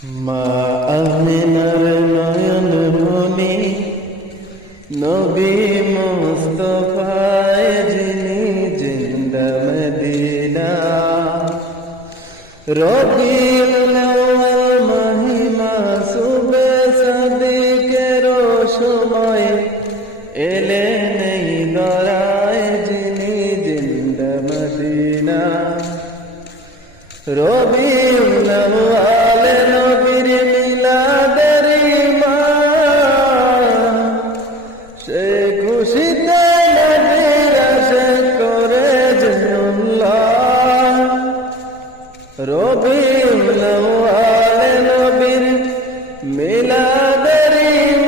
মা আমিনার নয়ন মনি নবী মুস্তাফায়ে যিনি জিন্দা মদিনা রবিউল আউয়াল মহিমা সুবে সাদিকের সময় এলেন এই ধরায় যিনি জিন্দা মদিনা রবিউল আউয়াল নবীর মিলাদের মাস সে খুশিতে নবীর আশিক করে জিল্লাহ রবিউল আউয়াল নবীর মিলাদের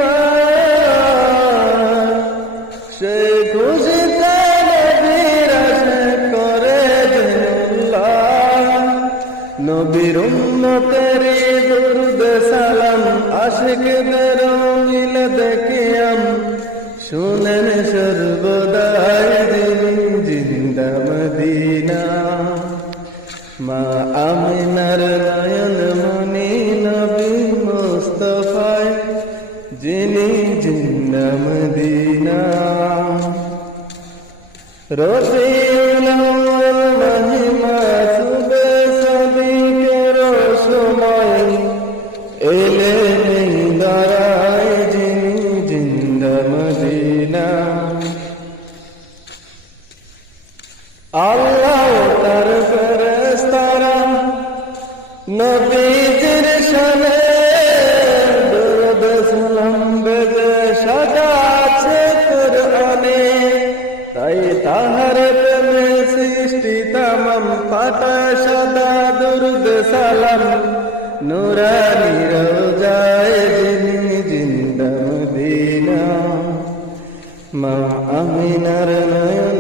মাস সে খুশিতে নবীর আশিক করে জিল্লাহ নবীর উম্মতের দুরুদ সালাম আশিকদের মিলাদ কিয়াম শুনেন সর্বদাই দিন জিন্দা মদিনা মা আমিনার নয়ন মনি নবী মুস্তাফায় যিনি জিন্দা মদিনা রবিউল আউয়াল মহিমা সুবে সাদিকের সময় এলেন এই ধরায় যিনি জিন্দা মদিনা আল্লাহ তার ফেরেশতারা নবীজির শানে দরুদ সালাম বেজে সাজা আছে কুরআনে তাই তাহার প্রেমে সৃষ্টি তামাম পাতা সাদা দরুদ সালাম নূরানি রওজায় যিনি জিন্দা মদিনা মা আমিনার নয়ন